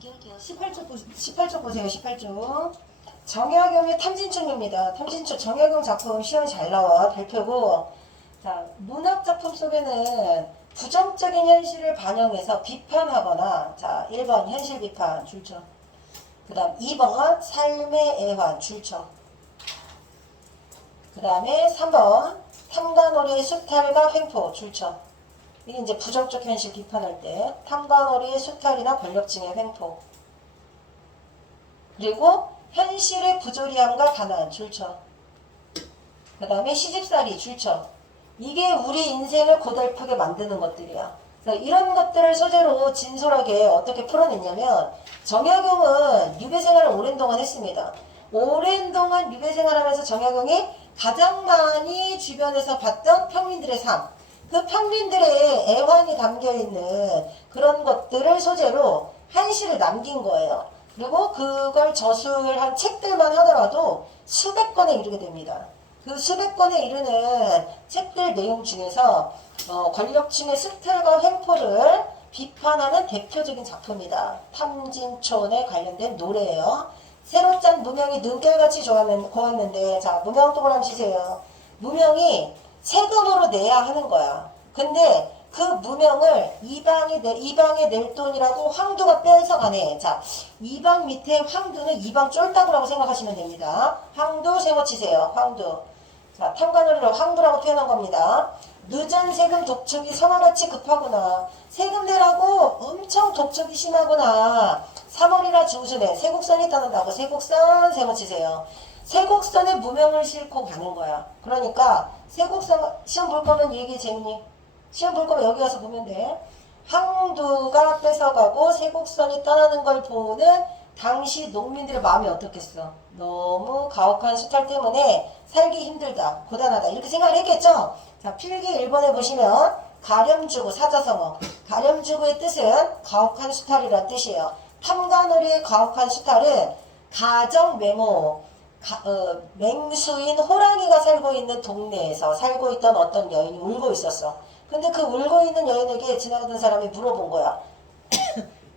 18쪽 보세요. 18쪽. 정약용의 탐진충입니다. 탐진충 정약용 작품 시험이 잘 나와. 발표고. 자, 문학 작품 속에는 부정적인 현실을 반영해서 비판하거나, 자, 1번 현실 비판 줄쳐. 그 다음 2번 삶의 애환 줄쳐. 그 다음에 3번 탐관오리의 수탈과 횡포 줄쳐. 이게 이제 부정적 현실 비판할 때 탐관오리의 수탈이나 권력층의 횡포. 그리고 현실의 부조리함과 가난 줄쳐. 그 다음에 시집살이 줄쳐. 이게 우리 인생을 고달프게 만드는 것들이야. 그래서 이런 것들을 소재로 진솔하게 어떻게 풀어냈냐면, 정약용은 유배 생활을 오랜 동안 했습니다. 오랜 동안 유배 생활하면서 정약용이 가장 많이 주변에서 봤던 평민들의 삶, 그 평민들의 애환이 담겨있는 그런 것들을 소재로 한시를 남긴 거예요. 그리고 그걸 저술한 책들만 하더라도 수백 권에 이르게 됩니다. 그 수백 권에 이르는 책들 내용 중에서 권력층의 수탈과 횡포를 비판하는 대표적인 작품이다. 탐진촌에 관련된 노래예요. 새로 짠 무명이 눈결같이 고왔는데, 자, 무명독을 한번 치세요. 무명이 세금으로 내야 하는 거야. 근데 그 무명을 이방에 낼 돈이라고 황두가 뺏어가네. 자, 이방 밑에 황두는 이방 쫄따구라고 생각하시면 됩니다. 황두 세워 치세요. 황두. 자, 탐관오리를 황두라고 표현한 겁니다. 늦은 세금 독촉이 성화같이 급하구나. 세금 내라고 엄청 독촉이 심하구나. 3월이라 중순에 세곡선이 떠난다고 세곡선 세워 치세요. 세곡선에 무명을 싣고 가는 거야. 그러니까 세곡선 시험 볼 거면 얘기 재밌니? 시험 볼 거면 여기 와서 보면 돼. 황두가 뺏어가고 세곡선이 떠나는 걸 보는 당시 농민들의 마음이 어떻겠어? 너무 가혹한 수탈 때문에 살기 힘들다, 고단하다 이렇게 생각을 했겠죠? 자, 필기 1번에 보시면 가렴주구 사자성어. 가렴주구의 뜻은 가혹한 수탈이란 뜻이에요. 탐관오리의 가혹한 수탈은 가정맹호, 맹수인 호랑이가 살고 있는 동네에서 살고 있던 어떤 여인이 울고 있었어. 근데 그 울고 있는 여인에게 지나가던 사람이 물어본 거야.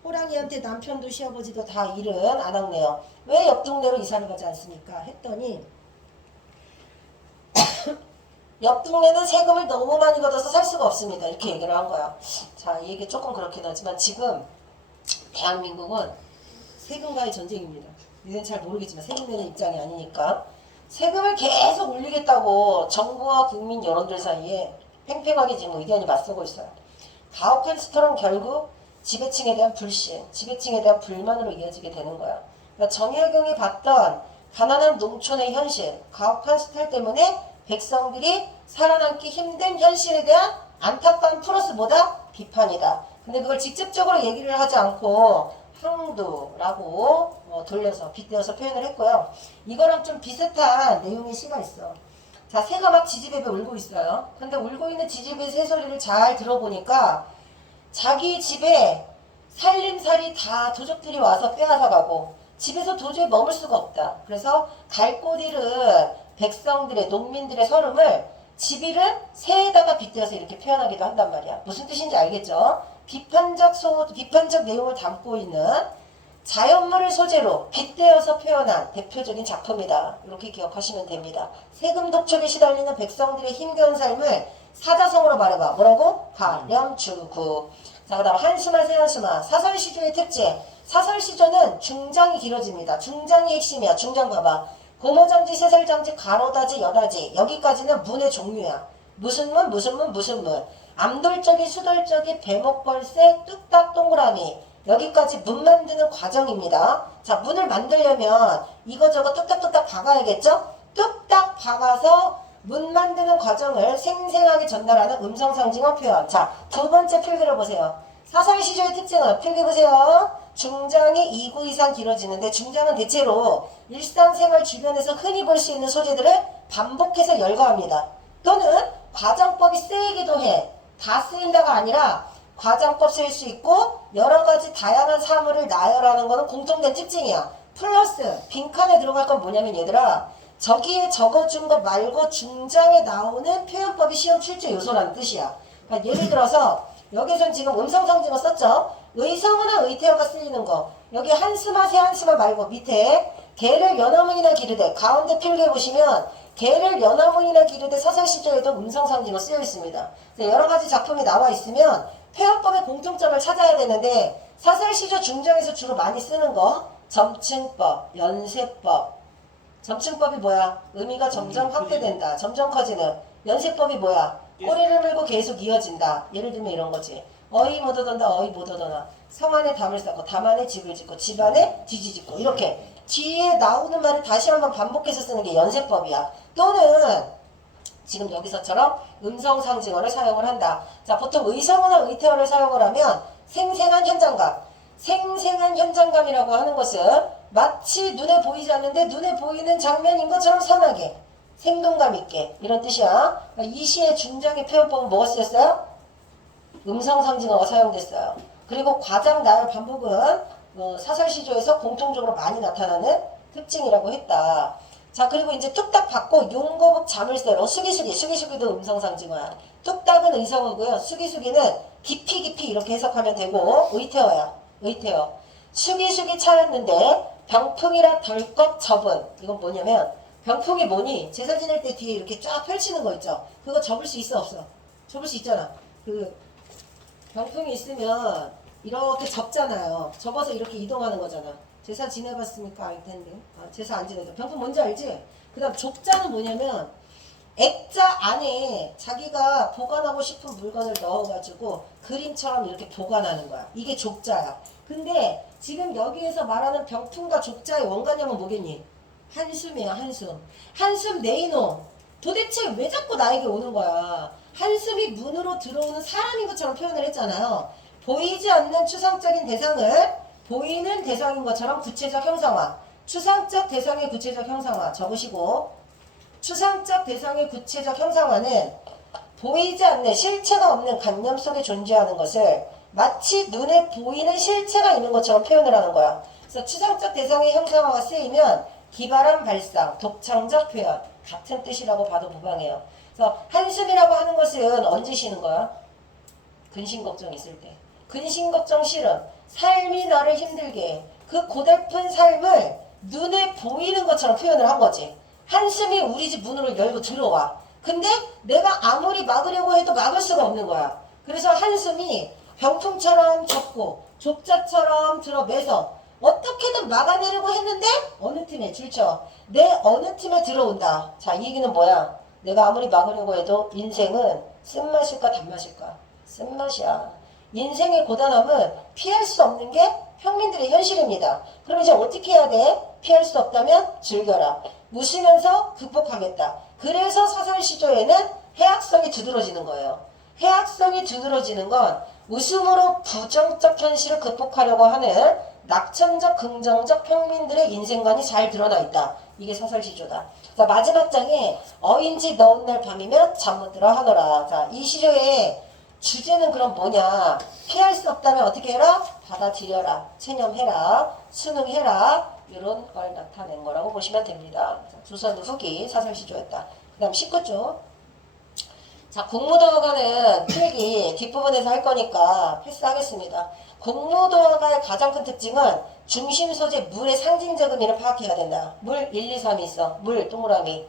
호랑이한테 남편도 시아버지도 다 일은 안 하네요. 왜 옆 동네로 이사를 가지 않습니까? 했더니 옆 동네는 세금을 너무 많이 걷어서 살 수가 없습니다. 이렇게 얘기를 한 거야. 자, 이 얘기 조금 그렇긴 하지만 지금 대한민국은 세금과의 전쟁입니다. 이건 잘 모르겠지만 세금 내는 입장이 아니니까 세금을 계속 올리겠다고 정부와 국민 여론들 사이에 팽팽하게 지금 의견이 맞서고 있어요. 가혹한 수탈은 결국 지배층에 대한 불신, 지배층에 대한 불만으로 이어지게 되는 거야. 그러니까 정약용이 봤던 가난한 농촌의 현실, 가혹한 수탈 때문에 백성들이 살아남기 힘든 현실에 대한 안타까운 플러스 뭐다? 비판이다. 근데 그걸 직접적으로 얘기를 하지 않고 황두라고 돌려서 빗대어서 표현을 했고요. 이거랑 좀 비슷한 내용의 시가 있어. 자, 새가 막 지지배배 울고 있어요. 근데 울고 있는 지지배 새소리를 잘 들어보니까 자기 집에 살림살이 다 도적들이 와서 빼앗아가고 집에서 도저히 머물 수가 없다. 그래서 갈 곳 잃은 백성들의, 농민들의 서름을 집 잃은 새에다가 빗대어서 이렇게 표현하기도 한단 말이야. 무슨 뜻인지 알겠죠? 비판적 내용을 담고 있는 자연물을 소재로 빗대어서 표현한 대표적인 작품이다. 이렇게 기억하시면 됩니다. 세금 독촉에 시달리는 백성들의 힘겨운 삶을 사자성어로 말해봐. 뭐라고? 가렴주구. 자, 그 다음 한수마, 세한수마. 사설시조의 특징. 사설시조는 중장이 길어집니다. 중장이 핵심이야. 중장 봐봐. 고모장지, 세설장지, 가로다지, 여다지. 여기까지는 문의 종류야. 무슨 문, 무슨 문, 무슨 문. 암돌적이, 수돌적이, 배목벌새, 뚝딱, 동그라미. 여기까지 문 만드는 과정입니다. 자, 문을 만들려면 이거저거 뚝딱뚝딱 박아야겠죠? 뚝딱 박아서 문 만드는 과정을 생생하게 전달하는 음성상징어 표현. 자, 두 번째 필기를 보세요. 사설시조의 특징은 필기보세요. 중장이 2구 이상 길어지는데 중장은 대체로 일상생활 주변에서 흔히 볼 수 있는 소재들을 반복해서 열거합니다. 또는 과장법이 쓰이기도 해. 다 쓰인다가 아니라 과장법 쓸 수 있고 여러가지 다양한 사물을 나열하는 것은 공통된 특징이야. 플러스 빈칸에 들어갈 건 뭐냐면 얘들아, 저기에 적어준 것 말고 중장에 나오는 표현법이 시험 출제 요소라는 뜻이야. 그러니까 예를 들어서 여기선 지금 음성상징어 썼죠. 의성어나 의태어가 쓰이는 거. 여기 한스마 새한스마 말고 밑에 개를 연어문이나 기르되 가운데 필기해 보시면 개를 연어문이나 기르되 사설시조에도 음성상징어 쓰여 있습니다. 여러 가지 작품이 나와 있으면 표현법의 공통점을 찾아야 되는데 사설시조 중정에서 주로 많이 쓰는 거 점층법, 연세법. 점층법이 뭐야? 의미가 점점 확대된다. 점점 커지는. 연세법이 뭐야? 꼬리를 물고 계속 이어진다. 예를 들면 이런 거지. 어이 못 얻어다 어이 못 얻어나. 성 안에 담을 쌓고 담 안에 집을 짓고 집 안에 뒤지 짓고 이렇게 뒤에 나오는 말을 다시 한번 반복해서 쓰는 게 연세법이야. 또는 지금 여기서처럼 음성상징어를 사용을 한다. 자, 보통 의성어나 의태어를 사용을 하면 생생한 현장감. 생생한 현장감이라고 하는 것은 마치 눈에 보이지 않는데 눈에 보이는 장면인 것처럼 선하게 생동감 있게 이런 뜻이야. 이 시의 중장의 표현법은 뭐가 쓰였어요? 음성상징어가 사용됐어요. 그리고 과장, 나열, 반복은 사설시조에서 공통적으로 많이 나타나는 특징이라고 했다. 자, 그리고 이제 뚝딱 받고 용거북 자물쇠로 수기수기도 음성상징어야. 뚝딱은 의성어고요. 수기수기는 깊이 이렇게 해석하면 되고 의태어야. 의태어. 수기수기 차였는데 병풍이라 덜컥 접은. 이건 뭐냐면 병풍이 뭐니? 제사 지낼 때 뒤에 이렇게 쫙 펼치는 거 있죠? 그거 접을 수 있어 없어? 접을 수 있잖아. 그 병풍이 있으면 이렇게 접잖아요. 접어서 이렇게 이동하는 거잖아. 제사 지내봤으니까 알 텐데. 제사 안 지내도. 병풍 뭔지 알지? 그 다음 족자는 뭐냐면 액자 안에 자기가 보관하고 싶은 물건을 넣어가지고 그림처럼 이렇게 보관하는 거야. 이게 족자야. 근데 지금 여기에서 말하는 병풍과 족자의 원관념은 뭐겠니? 한숨이야, 한숨. 한숨 네이노. 도대체 왜 자꾸 나에게 오는 거야? 한숨이 문으로 들어오는 사람인 것처럼 표현을 했잖아요. 보이지 않는 추상적인 대상을 보이는 대상인 것처럼 구체적 형상화. 추상적 대상의 구체적 형상화 적으시고, 추상적 대상의 구체적 형상화는 보이지 않는 실체가 없는 관념 속에 존재하는 것을 마치 눈에 보이는 실체가 있는 것처럼 표현을 하는 거야. 그래서 추상적 대상의 형상화가 쓰이면 기발한 발상, 독창적 표현 같은 뜻이라고 봐도 무방해요. 그래서 한숨이라고 하는 것은 언제 쉬는 거야? 근심걱정 있을 때. 근심걱정 싫음. 삶이 나를 힘들게 해. 그 고달픈 삶을 눈에 보이는 것처럼 표현을 한 거지. 한숨이 우리 집 문으로 열고 들어와. 근데 내가 아무리 막으려고 해도 막을 수가 없는 거야. 그래서 한숨이 병풍처럼 접고 족자처럼 들어매서 어떻게든 막아내려고 했는데 어느 팀에 줄쳐. 내 어느 팀에 들어온다. 자, 이 얘기는 뭐야? 내가 아무리 막으려고 해도 인생은 쓴맛일까 단맛일까? 쓴맛이야. 인생의 고단함은 피할 수 없는 게 평민들의 현실입니다. 그럼 이제 어떻게 해야 돼? 피할 수 없다면 즐겨라. 웃으면서 극복하겠다. 그래서 사설시조에는 해악성이 두드러지는 거예요. 해악성이 두드러지는 건 웃음으로 부정적 현실을 극복하려고 하는 낙천적 긍정적 평민들의 인생관이 잘 드러나 있다. 이게 사설시조다. 자, 마지막 장에 어인지 너운 날 밤이면 잠 못 들어 하노라. 자, 이 시조의 주제는 그럼 뭐냐? 피할 수 없다면 어떻게 해라? 받아들여라. 체념해라. 수능해라. 이런 걸 나타낸 거라고 보시면 됩니다. 조선 후기 사설시조였다. 그 다음 19조. 자, 공무도화가는 필기 뒷부분에서 할 거니까 패스하겠습니다. 공무도화가의 가장 큰 특징은 중심 소재 물의 상징적 의미를 파악해야 된다. 물 1, 2, 3이 있어. 물 동그라미.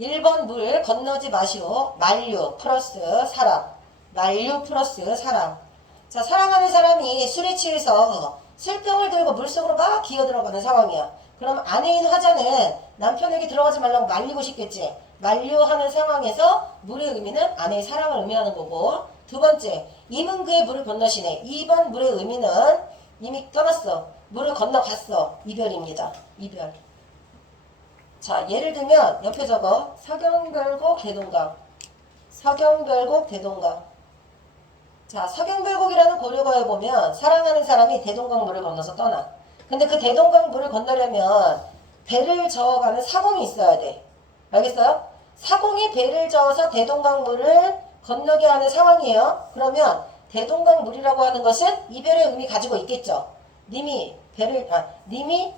1번 물 건너지 마시오. 만류 플러스 사랑. 만류 플러스 사랑. 자, 사랑하는 사람이 술에 취해서 술병을 들고 물속으로 막 기어들어가는 상황이야. 그럼 아내인 화자는 남편에게 들어가지 말라고 말리고 싶겠지. 만류하는 상황에서 물의 의미는 아내의 사랑을 의미하는 거고, 두 번째, 임은 그의 물을 건너시네. 2번 물의 의미는 이미 떠났어. 물을 건너갔어. 이별입니다. 이별. 자, 예를 들면 옆에 적어. 서경별곡 대동강. 서경별곡 대동강. 자, 서경별곡이라는 고려가에 보면 사랑하는 사람이 대동강 물을 건너서 떠나. 근데 그 대동강 물을 건너려면 배를 저어가는 사공이 있어야 돼. 알겠어요? 사공이 배를 저어서 대동강 물을 건너게 하는 상황이에요. 그러면 대동강 물이라고 하는 것은 이별의 의미 가지고 있겠죠. 님이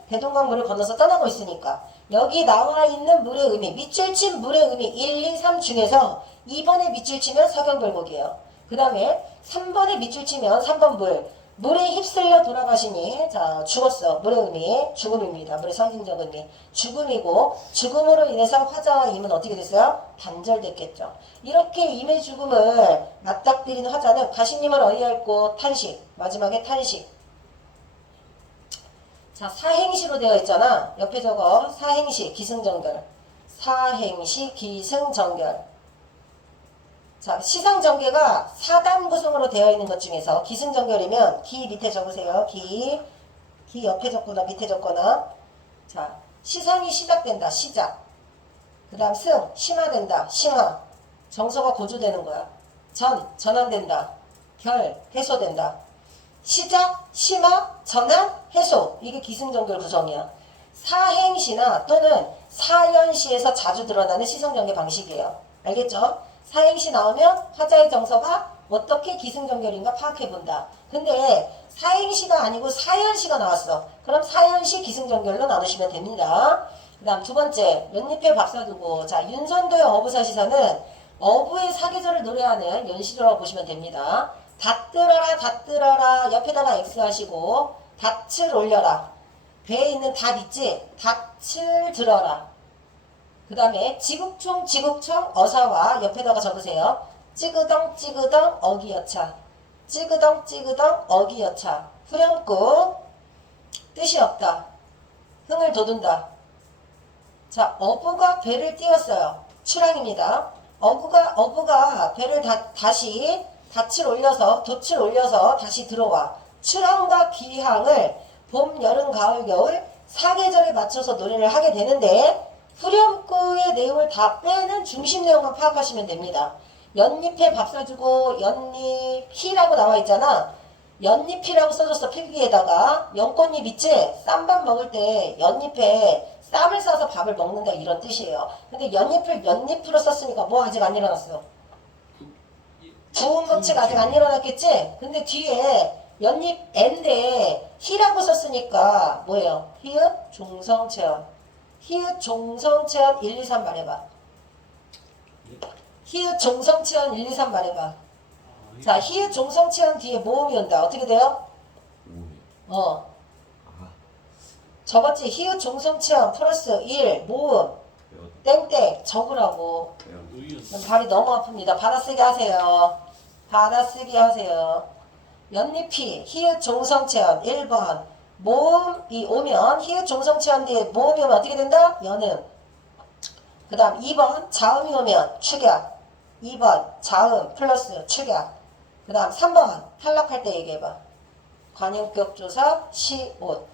대동강 물을 건너서 떠나고 있으니까. 여기 나와 있는 물의 의미, 밑줄 친 물의 의미 1, 2, 3 중에서 2번에 밑줄 치면 서경별곡이에요. 그 다음에 3번에 밑줄 치면 3번 물. 물에 휩쓸려 돌아가시니 자 죽었어. 물의 의미 죽음입니다. 물의 상징적 의미 죽음이고 죽음으로 인해서 화자와 임은 어떻게 됐어요? 단절됐겠죠. 이렇게 임의 죽음을 맞닥뜨리는 화자는 가시님을 어이할고 탄식 마지막에 탄식 자 사행시로 되어 있잖아. 옆에 적어 사행시 기승전결 사행시 기승전결 자, 시상전개가 4단 구성으로 되어 있는 것 중에서 기승전결이면 기 밑에 적으세요. 기 옆에 적거나 밑에 적거나 자, 시상이 시작된다. 시작. 그 다음 승, 심화된다. 심화. 정서가 고조되는 거야. 전환된다. 결, 해소된다. 시작, 심화, 전환, 해소. 이게 기승전결 구성이야. 사행시나 또는 사연시에서 자주 드러나는 시상전개 방식이에요. 알겠죠? 사행시 나오면 화자의 정서가 어떻게 기승전결인가 파악해본다. 근데 사행시가 아니고 사연시가 나왔어. 그럼 사연시 기승전결로 나누시면 됩니다. 그 다음 두 번째 연잎에 밥 사두고 자 윤선도의 어부사시사는 어부의 사계절을 노래하는 연시조라고 보시면 됩니다. 닷들어라 닷들어라 옆에다가 X 하시고 닷을 올려라. 배에 있는 닷 있지? 닷을 들어라. 그 다음에 지국총 지국청 어사와 옆에다가 적으세요. 찌그덩 찌그덩 어기여차 찌그덩 찌그덩 어기여차 후렴구 뜻이 없다. 흥을 돋운다. 자 어부가 배를 띄웠어요. 출항입니다. 어부가 배를 다시 닻을 올려서 돛을 올려서 다시 들어와 출항과 귀항을 봄 여름 가을 겨울 사계절에 맞춰서 노래를 하게 되는데 후렴구의 내용을 다 빼는 중심 내용만 파악하시면 됩니다. 연잎에 밥 사주고 연잎이라고 나와 있잖아. 연잎이라고 써줬어. 필기에다가 연꽃잎 있지? 쌈밥 먹을 때 연잎에 쌈을 싸서 밥을 먹는다 이런 뜻이에요. 근데 연잎을 연잎으로 썼으니까 뭐 아직 안 일어났어? 구운 법칙 아직 안 일어났겠지? 근데 뒤에 연잎 N데 희라고 썼으니까 뭐예요? 희읍 종성체언 히읗 종성체언 1, 2, 3 말해봐. 히읗 종성체언 1, 2, 3 말해봐. 자, 히읗 종성체언 뒤에 모음이 온다. 어떻게 돼요? 적었지? 히읗 종성체언 플러스 1 모음 땡땡 적으라고. 발이 너무 아픕니다. 받아쓰기 하세요. 받아쓰기 하세요. 연잎이 히읗 종성체언 1번 모음이 오면 히읗 종성체언 뒤에 모음이 오면 어떻게 된다? 연음. 그 다음 2번 자음이 오면 축약. 2번 자음 플러스 축약. 그 다음 3번 탈락할 때 얘기해봐. 관용격조사 시옷.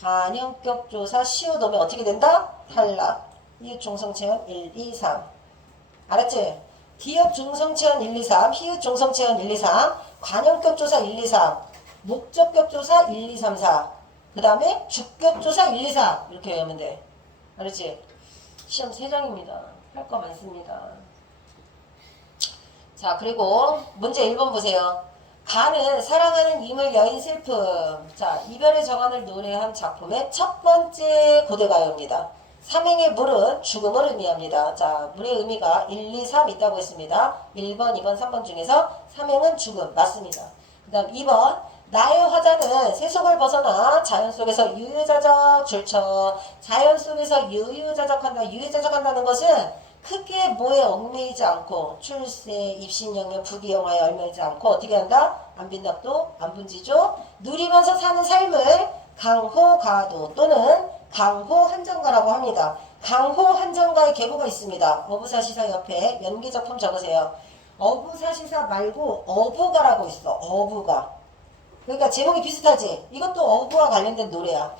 관용격조사 시옷 오면 어떻게 된다? 탈락. 히읗 종성체언 1, 2, 3. 알았지? 기역 종성체언 1, 2, 3. 히읗 종성체언 1, 2, 3. 관용격조사 1, 2, 3. 목적격조사 1, 2, 3, 4. 그 다음에 주격조사 1, 2, 4. 이렇게 외우면 돼. 알았지? 시험 3장입니다. 할 거 많습니다. 자, 그리고 문제 1번 보세요. 가는 사랑하는 이물 여인 슬픔. 자, 이별의 정원을 노래한 작품의 첫 번째 고대가요입니다. 삼행의 물은 죽음을 의미합니다. 자, 물의 의미가 1, 2, 3 있다고 했습니다. 1번, 2번, 3번 중에서 삼행은 죽음 맞습니다. 그 다음 2번 나의 화자는 세속을 벗어나 자연 속에서 유유자적 줄쳐. 자연 속에서 유유자적한다. 유유자적한다는 것은 크게 뭐에 얽매이지 않고 출세, 입신영역, 부귀영화에 얽매이지 않고 어떻게 한다? 안 빈답도 안 분지죠. 누리면서 사는 삶을 강호가도 또는 강호한정가라고 합니다. 강호한정가의 계보가 있습니다. 어부사시사 옆에 연기작품 적으세요. 어부사시사 말고 어부가라고 있어. 어부가. 그러니까 제목이 비슷하지? 이것도 어부와 관련된 노래야.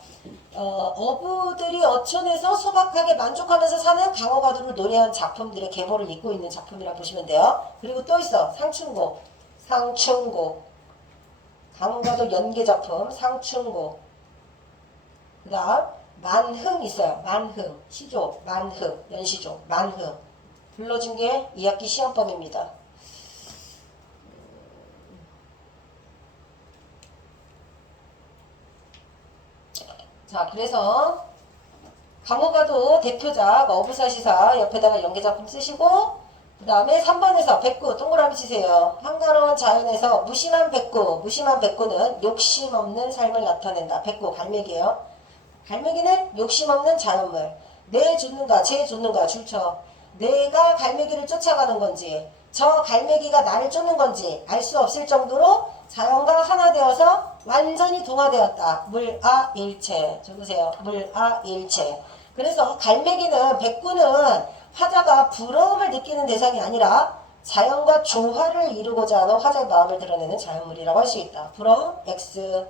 어부들이 어촌에서 소박하게 만족하면서 사는 강호가도를 노래한 작품들의 계보를 잇고 있는 작품이라 보시면 돼요. 그리고 또 있어. 상춘곡. 상춘곡. 강호가도 연계작품 상춘곡. 그 다음 만흥 있어요. 만흥. 시조. 만흥. 연시조. 만흥. 불러준 게 2학기 시험범입니다. 자, 그래서 강호가도 대표작 어부사시사 옆에다가 연계작품 쓰시고 그 다음에 3번에서 백구 동그라미 치세요. 한가로운 자연에서 무심한 백구는 욕심 없는 삶을 나타낸다. 백구 갈매기예요. 갈매기는 욕심 없는 자연물. 내 쫓는가 쟤 쫓는가 줄쳐. 내가 갈매기를 쫓아가는 건지 저 갈매기가 나를 쫓는 건지 알 수 없을 정도로 자연과 하나 되어서 완전히 동화되었다. 물아일체. 적으세요. 물아일체. 그래서 갈매기는 백구는 화자가 부러움을 느끼는 대상이 아니라 자연과 조화를 이루고자 하는 화자의 마음을 드러내는 자연물이라고 할 수 있다. 부러움 X.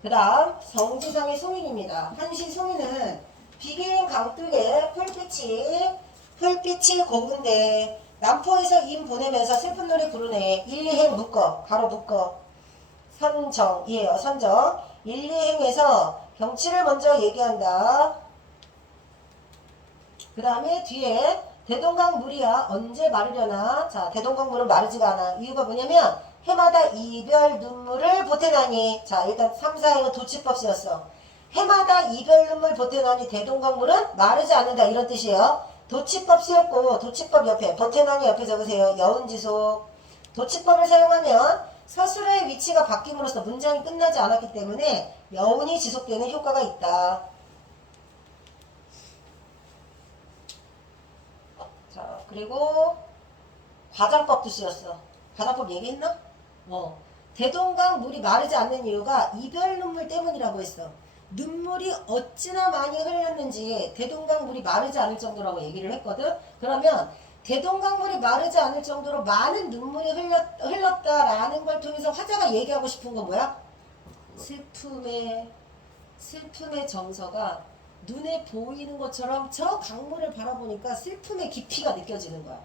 그 다음 성지상의 송인입니다. 한시 송인은 비긴 강둑에 풀빛이 고운데 남포에서 임 보내면서 슬픈 노래 부르네. 1, 2행 묶어 가로 묶어 선정이에요. 선정 1, 2행에서 경치를 먼저 얘기한다. 그 다음에 뒤에 대동강 물이야 언제 마르려나. 자 대동강 물은 마르지가 않아. 이유가 뭐냐면 해마다 이별 눈물을 보태나니. 자 일단 3, 4행은 도치법 쓰였어. 해마다 이별 눈물 보태나니 대동강 물은 마르지 않는다 이런 뜻이에요. 도치법 쓰였고 도치법 옆에 보태나니 옆에 적으세요. 여운지속. 도치법을 사용하면 서술의 위치가 바뀜으로써 문장이 끝나지 않았기 때문에 여운이 지속되는 효과가 있다. 자 그리고 과장법도 쓰였어. 과장법 얘기했나? 대동강 물이 마르지 않는 이유가 이별 눈물 때문이라고 했어. 눈물이 어찌나 많이 흘렸는지 대동강 물이 마르지 않을 정도라고 얘기를 했거든. 그러면 대동강 물이 마르지 않을 정도로 많은 눈물이 흘렀다라는 걸 통해서 화자가 얘기하고 싶은 건 뭐야? 슬픔의 정서가 눈에 보이는 것처럼 저 강물을 바라보니까 슬픔의 깊이가 느껴지는 거야.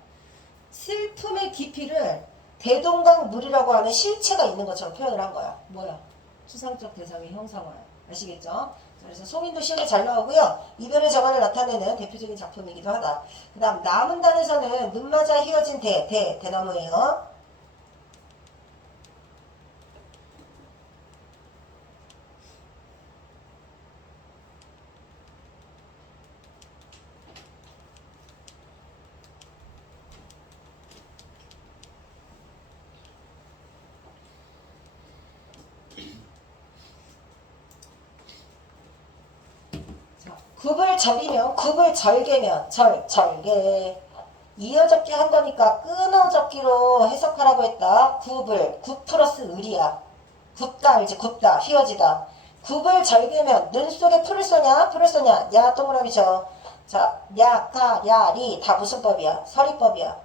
슬픔의 깊이를 대동강 물이라고 하는 실체가 있는 것처럼 표현을 한 거야. 뭐야? 추상적 대상의 형상화야. 아시겠죠? 그래서 송인도 시험에 잘 나오고요. 이별의 정화를 나타내는 대표적인 작품이기도 하다. 그 다음 남은 단에서는 눈 맞아 휘어진 대나무예요. 굽을 절이면 굽을 절개면 절개 이어접기 한 거니까 끊어접기로 해석하라고 했다. 굽 플러스 을이야. 굽다 알지? 굽다 휘어지다. 굽을 절개면 눈 속에 풀을 쏘냐 풀을 쏘냐. 야 동그라미 쳐. 자 야, 가, 야, 리 다 무슨 법이야? 서리법이야.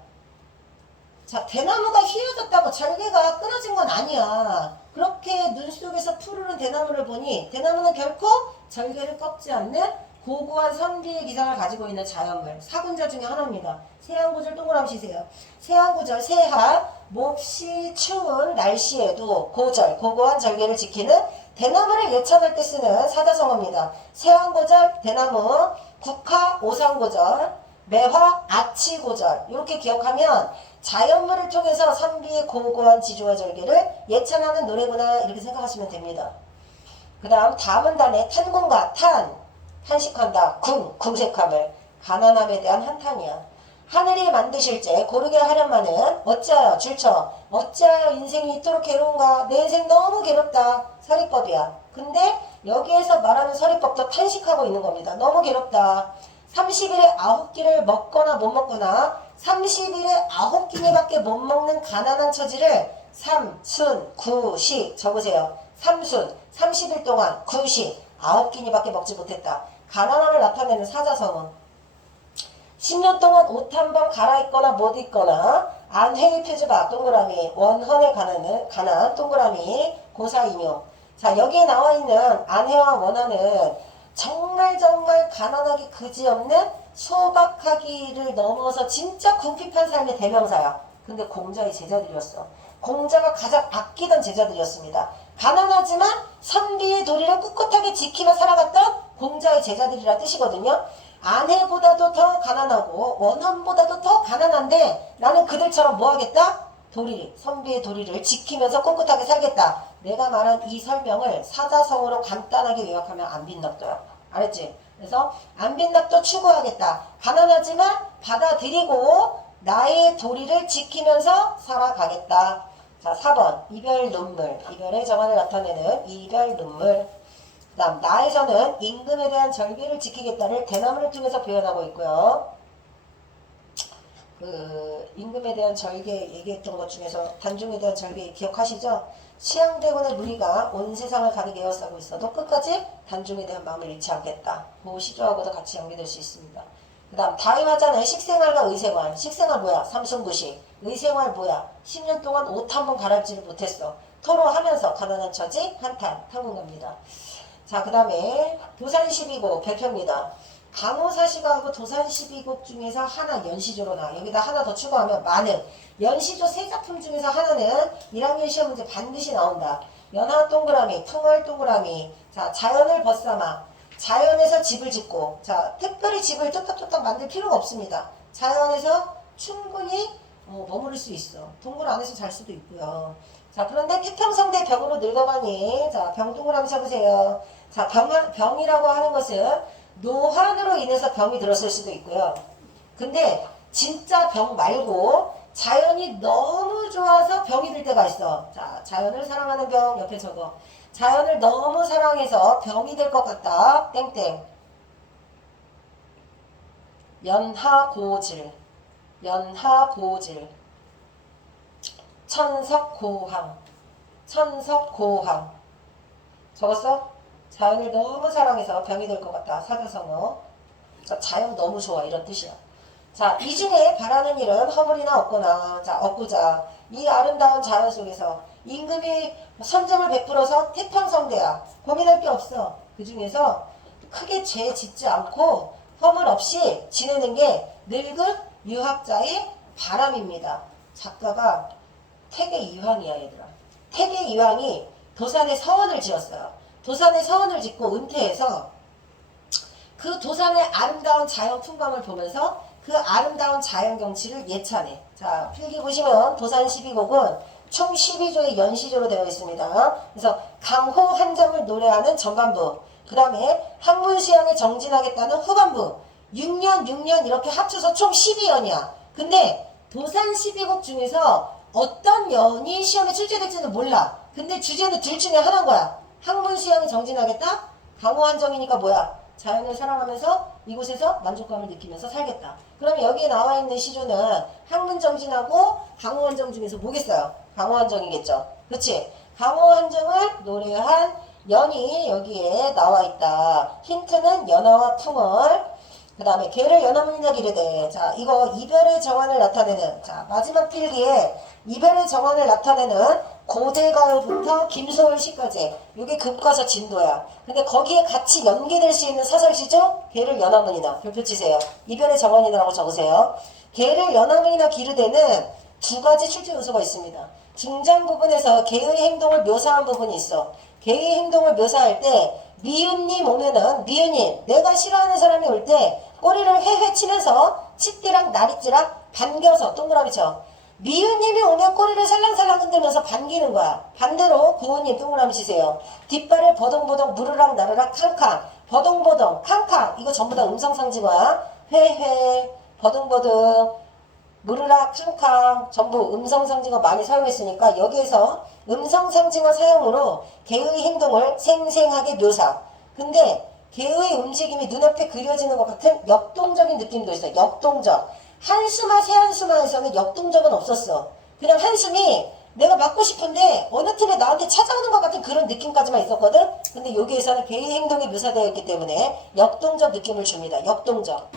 자 대나무가 휘어졌다고 절개가 끊어진 건 아니야. 그렇게 눈 속에서 푸르른 대나무를 보니 대나무는 결코 절개를 꺾지 않는 고고한 선비의 기상을 가지고 있는 자연물 사군자 중에 하나입니다. 세한구절 동그라미 치세요. 세한구절 세한 몹시 추운 날씨에도 고고한 절개를 지키는 대나무를 예찬할 때 쓰는 사자성어입니다. 세한구절 대나무 국화 오상구절 매화 아치구절 이렇게 기억하면 자연물을 통해서 선비의 고고한 지조와 절개를 예찬하는 노래구나 이렇게 생각하시면 됩니다. 그 다음은 단에 탄공과 탄식한다. 궁색함을 가난함에 대한 한탄이야. 하늘이 만드실 때 고르게 하련만은 어찌하여 줄쳐 어찌하여 인생이 이토록 괴로운가. 내 인생 너무 괴롭다. 서리법이야. 근데 여기에서 말하는 서리법도 탄식하고 있는 겁니다. 너무 괴롭다. 30일에 9끼를 먹거나 못 먹거나 30일에 9끼니밖에 못 먹는 가난한 처지를 구식 적으세요. 30일 동안 구식 9끼니밖에 먹지 못했다. 가난함을 나타내는 사자성어. 10년 동안 옷 한 번 갈아입거나 못 입거나 안회의 표주바 동그라미 원헌에 가난 동그라미 고사인용. 자 여기에 나와 있는 안회와 원헌은 정말 가난하기 그지없는 소박하기를 넘어서 진짜 궁핍한 삶의 대명사야. 근데 공자의 제자들이었어. 공자가 가장 아끼던 제자들이었습니다. 가난하지만 선비의 도리를 꿋꿋하게 지키며 살아갔던 공자의 제자들이란 뜻이거든요. 아내보다도 더 가난하고 원한보다도 더 가난한데 나는 그들처럼 뭐 하겠다? 선비의 도리를 지키면서 꿋꿋하게 살겠다. 내가 말한 이 설명을 사자성어로 간단하게 요약하면 안빈납도야. 알았지? 그래서 안빈납도 추구하겠다. 가난하지만 받아들이고 나의 도리를 지키면서 살아가겠다. 자, 4번 이별 눈물. 이별의 정환을 나타내는 이별 눈물. 그 다음 나에서는 임금에 대한 절개를 지키겠다를 대나무를 통해서 표현하고 있고요. 그 임금에 대한 절개 얘기했던 것 중에서 단중에 대한 절개 기억하시죠? 치양대군의 무리가 온 세상을 가득 에워싸고 있어도 끝까지 단중에 대한 마음을 잃지 않겠다. 그 시조하고도 같이 연계될 수 있습니다. 그 다음 다이화자는 식생활과 의생활. 식생활 뭐야? 삼순구시. 의생활 뭐야? 10년 동안 옷 한 번 갈아입지를 못했어. 토로하면서 가난한 처지 한탄 당분갑니다. 자, 그 다음에 도산 12고 별표입니다. 강호사시가 하고 도산 12곡 중에서 하나 연시조로 나와. 여기다 하나 더 추가하면 많은 연시조 세 작품 중에서 하나는 1학년 시험 문제 반드시 나온다. 연화 동그라미, 풍월 동그라미. 자, 자연을 벗삼아. 자연에서 집을 짓고. 자, 특별히 집을 뚝딱뚝딱 만들 필요가 없습니다. 자연에서 충분히 머무를 수 있어. 동굴 안에서 잘 수도 있고요. 자, 그런데 태평성대 병으로 늙어가니. 자, 병 동그라미 쳐보세요. 자, 병이라고 하는 것은 노환으로 인해서 병이 들었을 수도 있고요. 근데 진짜 병 말고 자연이 너무 좋아서 병이 들 때가 있어. 자, 자연을 사랑하는 병 옆에 적어. 자연을 너무 사랑해서 병이 될 것 같다. 땡땡. 연하고질. 연하고질. 천석고항. 천석고항. 적었어? 자연을 너무 사랑해서 병이 될 것 같다. 사자성어. 자연 너무 좋아. 이런 뜻이야. 자, 이 중에 바라는 일은 허물이나 없거나. 자, 없고자. 이 아름다운 자연 속에서 임금이 선정을 베풀어서 태평성대야. 고민할 게 없어. 그 중에서 크게 죄 짓지 않고 허물 없이 지내는 게 늙은 유학자의 바람입니다. 작가가 태계 이황이야, 얘들아. 태계 이황이 도산에 서원을 지었어요. 도산에 서원을 짓고 은퇴해서 그 도산의 아름다운 자연 풍광을 보면서 그 아름다운 자연 경치를 예찬해. 자, 필기 보시면 도산 12곡은 총 12조의 연시조로 되어 있습니다. 그래서 강호 한정을 노래하는 전반부, 그 다음에 학문수양에 정진하겠다는 후반부, 6년 이렇게 합쳐서 총 12연이야. 근데 도산 12곡 중에서 어떤 연이 시험에 출제될지는 몰라. 근데 주제는 둘 중에 하나인 거야. 학문수양에 정진하겠다? 강호 한정이니까 뭐야? 자연을 사랑하면서 이곳에서 만족감을 느끼면서 살겠다. 그러면 여기에 나와 있는 시조는 학문정진하고 강호한정 중에서 뭐겠어요? 강호한정이겠죠. 그렇지? 강호한정을 노래한 연이 여기에 나와 있다. 힌트는 연화와 풍월. 그 다음에 개를 연화문이나 기르되. 자, 이거 이별의 정환을 나타내는. 자, 마지막 필기에 이별의 정환을 나타내는 고대가요부터 김소월 시까지. 이게 급과서 진도야. 근데 거기에 같이 연계될 수 있는 사설시죠? 개를 연화문이나. 별표 치세요. 이별의 정환이라고 적으세요. 개를 연화문이나 기르되는 두 가지 출제 요소가 있습니다. 중장 부분에서 개의 행동을 묘사한 부분이 있어. 개의 행동을 묘사할 때 미윤님 오면은 미윤님 내가 싫어하는 사람이 올 때 꼬리를 회회 치면서 치띠랑 나리찌랑 반겨서 동그라미 쳐. 미유님이 오면 꼬리를 살랑살랑 흔들면서 반기는 거야. 반대로 고은님 동그라미 치세요. 뒷발을 버덩버덩 무르락 나르락 캉캉. 버덩버덩 캉캉. 이거 전부 다 음성상징어야. 회회 버덩버덩 무르락 캉캉. 전부 음성상징어 많이 사용했으니까 여기에서 음성상징어 사용으로 개의 행동을 생생하게 묘사. 근데 개의 움직임이 눈앞에 그려지는 것 같은 역동적인 느낌도 있어요. 역동적. 한수마 새한수마에서는 역동적은 없었어. 그냥 한숨이 내가 맞고 싶은데 어느 틈에 나한테 찾아오는 것 같은 그런 느낌까지만 있었거든. 근데 여기에서는 개의 행동이 묘사되어 있기 때문에 역동적 느낌을 줍니다. 역동적.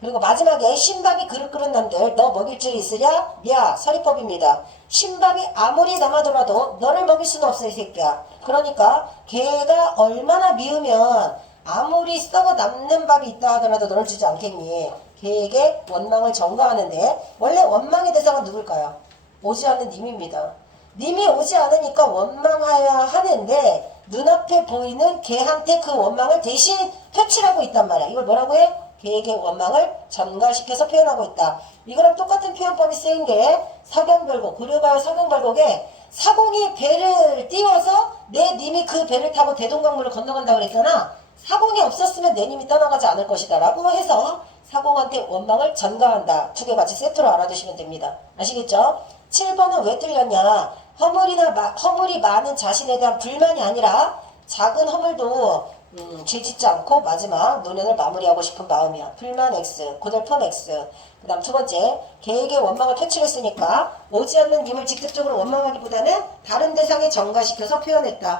그리고 마지막에 신밥이 그릇그릇 남들 너 먹일 줄 있으랴? 야, 서리법입니다. 신밥이 아무리 남아돌아도 너를 먹일 수는 없어 이 새끼야. 그러니까 개가 얼마나 미우면 아무리 썩어 남는 밥이 있다 하더라도 너를 주지 않겠니? 개에게 원망을 전가하는데 원래 원망의 대상은 누굴까요? 오지 않는 님입니다. 님이 오지 않으니까 원망해야 하는데 눈앞에 보이는 개한테 그 원망을 대신 표출하고 있단 말이야. 이걸 뭐라고 해? 개에게 원망을 전가시켜서 표현하고 있다. 이거랑 똑같은 표현법이 쓰인 게 서경별곡, 고려가요 서경별곡에 사공이 배를 띄워서 내 님이 그 배를 타고 대동강물을 건너간다고 그랬잖아. 사공이 없었으면 내 님이 떠나가지 않을 것이다 라고 해서 사공한테 원망을 전가한다. 두 개 같이 세트로 알아두시면 됩니다. 아시겠죠? 7번은 왜 틀렸냐? 허물이 많은 자신에 대한 불만이 아니라 작은 허물도 죄 짓지 않고 마지막 노년을 마무리하고 싶은 마음이야. 불만 X, 고달픔 X. 그 다음 두 번째, 계획에 원망을 표출했으니까 오지 않는 님을 직접적으로 원망하기보다는 다른 대상에 전가시켜서 표현했다.